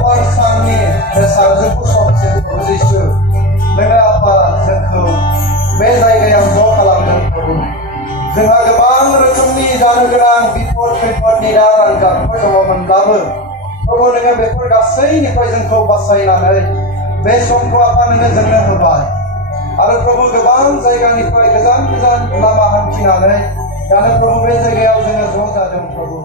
रबिबार साननि बे सानजौफु समसिम प्रभु जिसु नोङो आफा जोंखौ बे जायगायाव ज' खालामदों प्रभु। जोंहा गोबां रोखोमनि जानो गोनां बिपद खैफोद निदान आनजादफोर दङमोनब्लाबो प्रभु नोङो बेफोर गासैनिफ्राय जोंखौ बासायनानै बे समखौ आफा नोङो जोंनो होबाय। आरो प्रभु गोबां जायगानिफ्राय गोजान गोजान लामा हान्थिनानै दानो प्रभु बे जायगायाव जोङो ज' जादों प्रभु।